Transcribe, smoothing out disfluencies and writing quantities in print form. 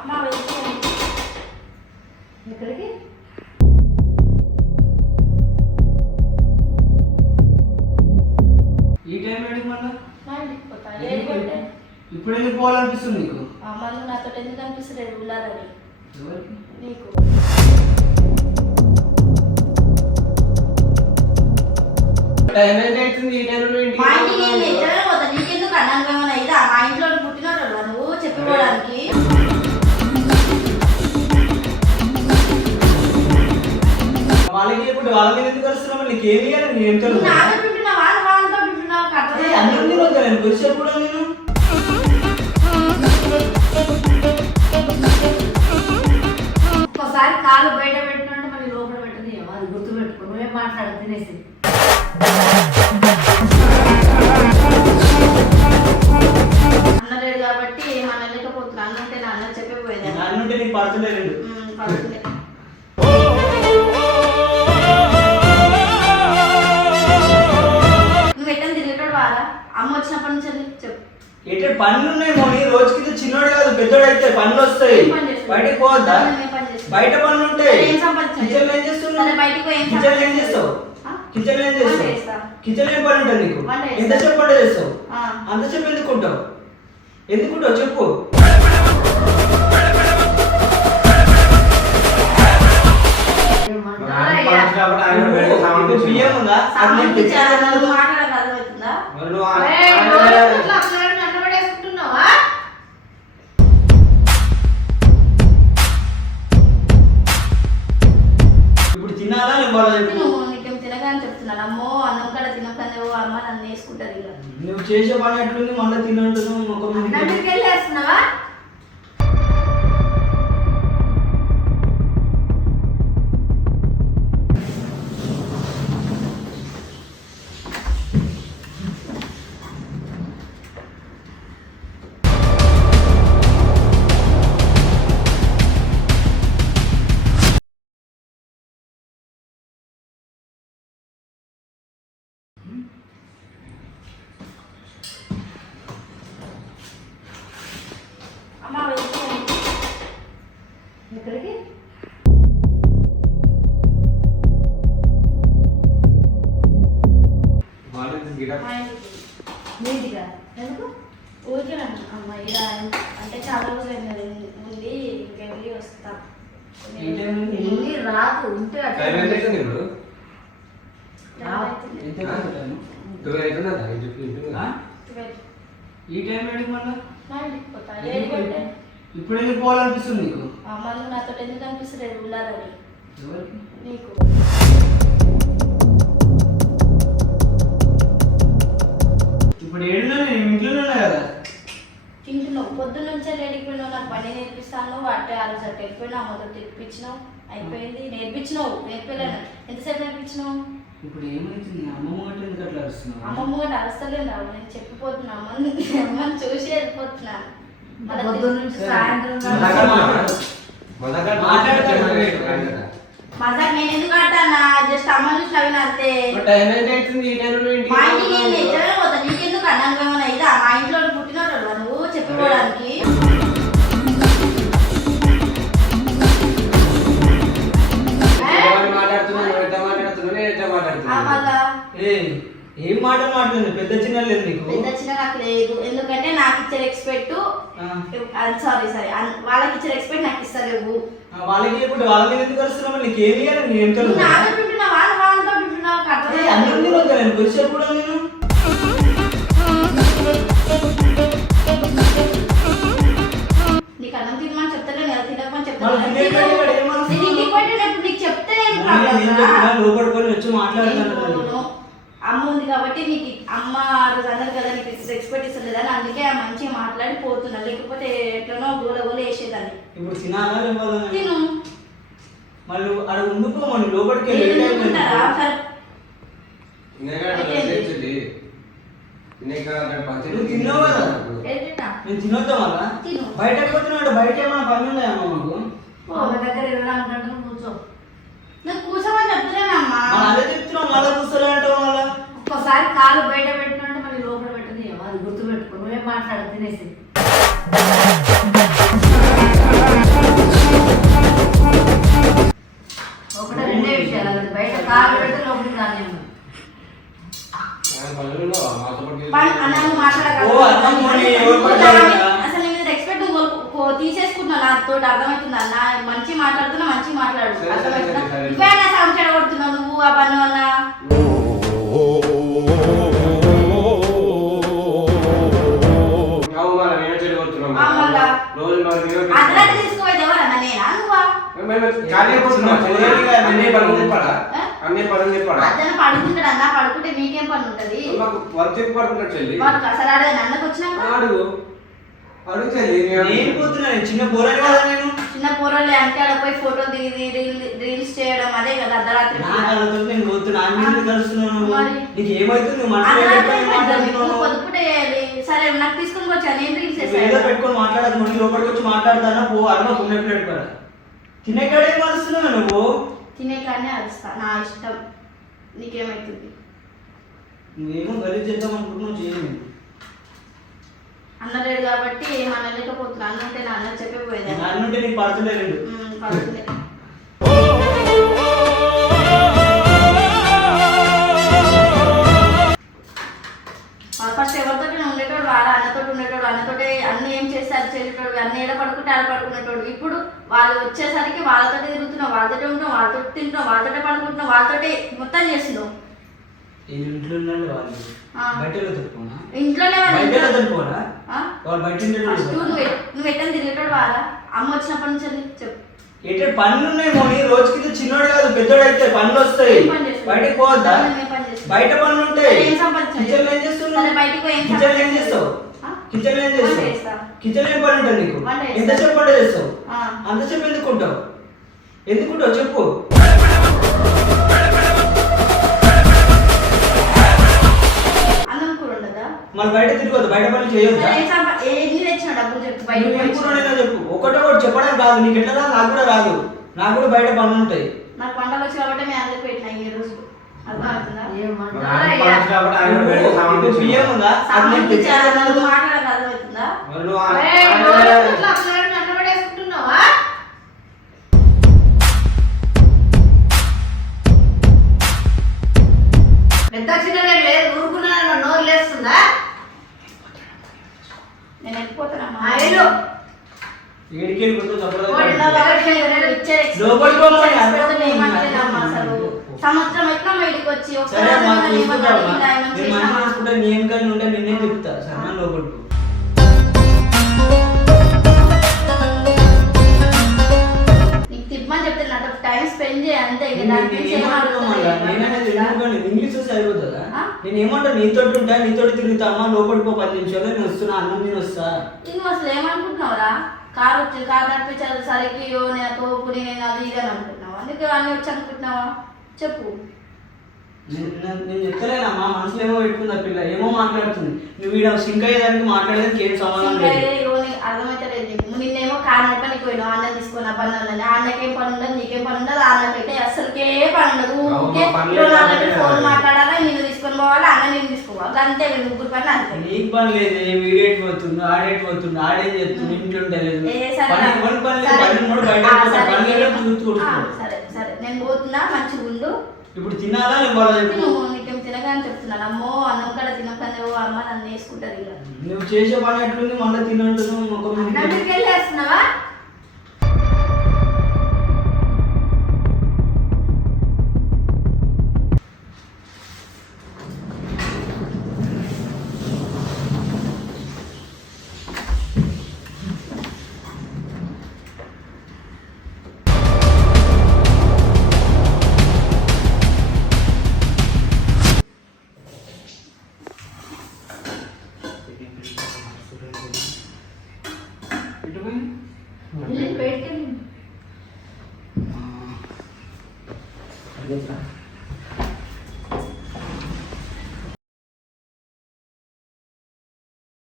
అమ్మ ఎక్కడికి? ఈ టైం ఏంటి మళ్ళీ? మా ఇంటికి పోతా. ఇప్పుడు ఎందుకు పోవాలనిపిస్తుంది నీకు? మళ్ళీ నాతో ఎందుకు అనిపిస్తుంది ఉండాలని నీకు. టైం ఎంత అవుతుంది? ఈ టైంలో మా ఇంటికి నేను నిజమే పోతా. నీకెందుకు అన్నం ఏమైనా ఇదా? మా ఇంట్లో పుట్టినోడు నువ్వు చెప్పుకోవడానికి. వాళ్ళకి ఇప్పుడు వాళ్ళ మీద ఎందుకు వస్తున్నావు? నీకేమి నేను నాతో పుట్టినా వాళ్ళతో పుట్టినావు కట్టలే. అందరినీ వద్దా నేను కొద్దిసేపు కూడా నేను ఒకసారి కాలు బయట పెట్టినంటే మళ్ళీ లోపల పెట్టింది అది గుర్తు పెట్టుకో. నువ్వేం మాట్లాడు తినేసి. అన్న లేడు కాబట్టి ఏమన్నా లేకపోతున్నా. అన్న ఉంటే నా అన్న చెప్పిపోయేది. అన్నుంటే నీకు పడుతుండే పడుతుంది. నువ్వు ఎట్టని తిరిగేటోడు వారా? అమ్మ వచ్చినప్పటి నుంచి చెప్పు. ఎట్లా పనులు ఉన్నాయి మోని. రోజుకి చిన్నోడు కాదు పెద్దోడు అయితే పనులు వస్తాయి. బయటకు పోవద్దా? బయట పనులు ఉంటాయి. కిచెన్ ఏం చేస్తున్నావు? కిచెన్ ఏం చేస్తావు? కిచెన్ ఏం చేస్తావు? కిచెన్ ఏం పని ఉంటుంది నీకు? ఎంతసేపు వంట చేస్తావు? అంతసేపు ఎందుకుంటావు? ఎందుకుంటావు చెప్పు. బియ్యం ఉందా? ఇప్పుడు తినాలా? నీకేం తినగానే చెప్తున్నాను. అమ్మో అన్నం కూడా తినకనేవో అమ్మ నన్ను వేసుకుంటది. నువ్వు చేసే పని ఎట్లుంది? మళ్ళీ తినంటున్నావు ముఖం దగ్గరికి వెళ్ళేస్తున్నావా? ఎక్కడికి? నీటిగా ఎందుకు ఊరికే అమ్మ ఇలా అంటే చాలా రోజులు ఉంది. ఇంకెళ్ళి వస్తా. వెళ్ళి రాదు ఉంటే ఈ టైం ఏంటి మళ్ళీ? మా ఇంటికి పోతా. ఇప్పుడు ఎందుకు పోవాలనిపిస్తుంది నీకు? మళ్ళీ నాతో ఎందుకు అనిపిస్తుంది ఉండాలని నీకు. ఇప్పుడు ఏడున్నా నేను ఇంట్లోనే కదా. తింటున్నావు పొద్దున్న నుంచే లేడిపోయినావు. నాకు పని నేర్పిస్తాను అట్టే ఆ రోజు అట్ట వెళ్ళిపోయినా మొదలు తెప్పించినావు అయిపోయింది. నేర్పలేను. ఎంతసేపు నేర్పించినావు? ఇప్పుడు ఏమైతుంది? అమ్మమ్మ గట్ట ఎందుకు అట్లా అరుస్తున్నావు? అమ్మమ్మ గట్ట అరుస్తలేదు రావు. నేను చెప్పిపోతున్నా. అమ్మని చూసి వెళ్ళిపోతున్నాను. పొద్దున్న నుంచి సాయంత్రం మజాక్ నేను ఎందుకు ఆడతానా? జస్ట్ అమ్మ చూసి అవి అంతే. మా ఇంటికి నేను నిజమే పోతా. నీకెందుకు అన్నం ఏమైనా ఇదా? మా ఇంట్లో పుట్టినోడు నువ్వు చెప్పుకోవడానికి. ఏం మాట మాట్లాడు? పెద్ద చిన్న లేదు నీకు? పెద్ద చిన్న నాకు లేదు. ఎందుకంటే నాకు ఇచ్చే రెస్పెక్ట్ సారీ వాళ్ళకి ఇచ్చే రెస్పెక్ట్ నాకు ఇస్తలేవు. వాళ్ళకి ఇప్పుడు వాళ్ళ మీద ఎందుకు వస్తున్నావు? నీకేమి నాతో పుట్టినా వాళ్ళతో పుట్టినావు కట్టలే. అందరినీ వద్దా నేను కొద్దిసేపు కూడా నేను నీకు అన్నం తినమని చెప్తలేను కదా. తినకమని చెప్తాను. ఇంటికి పట్టినప్పుడు నీకు చెప్తే లోపడుకొని వచ్చి మాట్లాడుతున్నాను. అమ్మ ఉంది కాబట్టి నీకు అమ్మ అన్నారు కదా నీకు రెస్పెక్ట్ ఇస్తలేదని అందుకే మంచిగా మాట్లాడి పోతున్నా. లేకపోతే ఎట్లనో గోల వేసేదాన్ని. ఇప్పుడు తినాలా? తిను మళ్ళీ అక్కడ ఉండుకో. మళ్ళీ లోపలికి తిన్నావు కదా. నేను తినొద్దా? మళ్ళా బయటకు పోతున్నాడు. బయట ఏమైనా పని ఉన్నాయమ్మా మాకు? దగ్గర 24 గంటలు కూర్చో. నాకు కూర్చోమని చెప్తున్నానమ్మా. అదే చెప్తున్నావు. మళ్ళీ కూర్చోలే అంటావు. మళ్ళీ ఒక్కసారి కాలు బయట పెట్టినంటే మళ్ళీ లోపల పెట్టింది అది గుర్తు పెట్టుకో. నువ్వేం మాట్లాడు తినేసి. తీసేసుకుంటున్నా నాతో అర్థమవుతుందా అన్న మంచి మాట్లాడుతున్నా మంచి మాట్లాడు సరే, అర్థమవుతుందా సరే, సరే. ఇప్పుడైనా సంచడ కొడుతున్నావు నువ్వు ఆ పన్ను అన్న అవు మళ్ళా మేము చెడగొడుతున్నాం ఆ మళ్ళా. రోజు మరి మేము అర్ధరాత్రి తీసుకుపోయేది ఎవరన్నా నేనా నువ్వా ఖాళీ అయిపోతున్నాం అన్నీ పనులు చెప్పాడా ఆ? అన్నీ పనులు చెప్పాడా అతను పడుకుంటాడు అన్న పడుకుంటే మీకేం పని ఉంటది మాకు వర్క్ ఎక్కువ పడుతున్నాడు చెల్లి వాడు అసలు ఆడేది అన్నకు వచ్చినాక అడుగు అడుగు చెల్లి నేను పోతున్నాను చిన్న పోరాడు కదా నేను చిన్న పోరోళ్ళు అంటే ఆడ పోయి ఫోటో దిగి రీల్స్ చేయడం అదే కదా అర్ధరాత్రి నా కళ్ళతో నేను పోతున్నా ఆమె కలుస్తున్నాను మరి? నీకు ఏమైతుంది నువ్వు మనసులో అర్ధరాత్రి పెట్టుకొని మాట్లాడుతున్నావు పొద్దుపుటే సరే నాకు తీసుకొని వచ్చా నేను రీల్స్ నువ్వు ఏదో చేశాను పెట్టుకొని మాట్లాడదు మళ్ళీ లోపలికి వచ్చి మాట్లాడతానా పో అన్న పుణ్య ప్లేట్ పడ తినే కాడే కలుస్తున్నావు నువ్వు తినే కానీ అరుస్తా నా ఇష్టం నీకేమైతుంది నువ్వేమో గరీబ్ చేద్దాం అనుకుంటున్నావు చేయను అన్న లేడు కాబట్టి ఏం అనలేకపోతున్నా అన్న ఉంటే నా అన్న చెప్పిపోయేది అన్నుంటే నీకు పడుతులేదు పడుతుంది ఫస్ట్ ఎవరితోటి ఉండేటోడు వాడు అన్నతోటి ఉండేటోడు అన్నతోటి అన్ని ఏం చేస్తే అది చేసేటోడు అన్ని ఏడ పడుకుంటే ఆడ పడుకునేటోడు ఇప్పుడు వాళ్ళు వచ్చేసరికి వాళ్ళతోటి తిరుగుతున్నావు వాళ్ళతోటి ఉంటున్నావు వాళ్ళతోటి తింటున్నావు వాళ్ళతోటి పడుకుంటున్నావు వాళ్ళతోటి మొత్తం చేస్తున్నావు ఇంట్లో ఉన్నాడు వాళ్ళు ఆ. బయటలో తట్టుకోనా ఇంట్లోనే బయటలో తట్టుకోనా ఆ? వాళ్ళు బయట ఫస్ట్ నువ్వు ఎట్టని తిరిగేటోడు వారా అమ్మ వచ్చినప్పటి నుంచి అది చెప్పు ఎట్లా పనులు ఉన్నాయి మోని రోజుకి చిన్నోడు కాదు పెద్దోడు అయితే పనులు వస్తాయి ఏం పని చేస్తావు? బయటకు పోవద్దా ఏం పని చేస్తావు? బయట పనులు ఉంటాయి ఏం సంపాదించాలి? కిచెన్ ఏం చేస్తున్నావు సరే బయటికి పోయి ఏం కిచెన్ ఏం సంపాదించాలి? చేస్తావు ఆ? కిచెన్ ఏం వంట చేస్తావు చేస్తా. కిచెన్ ఏం పని ఉంటుంది నీకు వంట చేస్తా. ఎంతసేపు వంట చేస్తావు ఆ. అంతసేపు ఎందుకుంటావు ఎందుకుంటావు చెప్పు అన్నం కూర ఉండదా మళ్ళీ బయట తిరగదు బయట పనులు చేయొద్దా సరే ఎన్ని తెచ్చిన డబ్బులు చెప్పు బయట నువ్వు ఏం కూరనైనా చెప్పు ఒకటో ఒకటి చెప్పడం రాదు నీకు ఎట్లా రాదు నాకు కూడా రాదు నాకు కూడా బయట పనులు ఉంటాయి నాకు వంటలు వచ్చి కాబట్టి మేము అందరికి పెట్టినా ఈ రోజు అర్థమవుతుందా ఇప్పుడు బియ్యం ఉందా అది నేను సంబంధించి తెచ్చాను నన్ను మాట్లాడక అర్థమవుతుందా పెద్ద చిన్న లేదు ఊరుకున్నా నోరు లేస్తుందా నేను వెళ్ళిపోతానమ్మా ఆయలు ఏడికి వెళ్ళిపోతావు చెప్పలేదు లోపలికి లోపలికి పోమని అసలు సంవత్సరం ఎట్లా బయటికి వచ్చి సరే ఒక్కరోజు మాకు ఏమన్నా తీసుకుంటా ఏమన్నా ఏమన్నా నేను చేసినామా? మంచి తీసుకుంటా నేను కానీ ఉంటే నిన్నే చెప్తా సరే లోపలికి నీకు తిప్పమని చెప్తే నాతో టైం స్పెండ్ చేయి అంతే ఇంకా దాని గురించి ఏం అడుగుతలేదు. ఇంగ్లీష్ వస్తే అయిపోతుందా ఆ? నేను ఏమంటా నీతో ఉంటా నీతో తిరుగుతామా లోపలికి పో 10 నిమిషాలు నేను వస్తున్నా అన్నం నేను వస్తా నువ్వు అసలు ఏమనుకుంటున్నావురా కారు వచ్చి కారు నడిపించాలి సరికి నేను తోపుని నేను అది ఇది అని అనుకుంటున్నావు అందుకే అన్నీ వచ్చి అనుకుంటున్నావా చెప్పు నేను చెప్తలేనమ్మా మనసులో ఏమో పెట్టుకుంది ఆ పిల్ల ఏమో మాట్లాడుతుంది నువ్వు ఈడ సింక్ అయ్యేదానికి మాట్లాడేదానికి ఏం సంబంధం లేదు అర్థమైతలేదు నీకు నిన్నేమో కారు నడపనికి పోయినావు అన్న తీసుకున్న పని ఉన్నది అన్నకేం పని ఉండదు నీకేం పని ఉండదు అన్నకైతే అసలుకే పని ఉండదు ఊరికే ఫోన్ మాట్లాడాలా నిన్ను తీసుకొని పోవాలా అన్న నేను తీసుకోవాలి అంతే వీళ్ళు ముగ్గురు పని అంతే నీకు పని లేదు వీడేట్ పోతుంది ఆడేట్ పోతుంది ఆడేం చేస్తుంది ఇంట్లో ఉండలేదు ఏ సరే పని రా. ఎవరి పని లేదు సరే. పని కూడా బయట ఆ, పోతా. సరే. పని లేనప్పుడు చూస్తూ ఆ, కూర్చుంటాడు. సరే సరే నేను పోతున్నా మంచిగా ఉండు ఇప్పుడు తినాలా ఇవ్వాలా చెప్పు నువ్వు నీకేం తినగానే చెప్తున్నాను అమ్మో అన్నం కూడా తినకనే అమ్మ నన్ను వేసుకుంటారు ఇలా నువ్వు చేసే పని ఎట్లుంది మళ్ళీ తినంటున్నావు ముఖం మీద. అన్నంటికి వెళ్ళేస్తున్నావా ఎటు పోయి? బయటకెళ్ళి అదే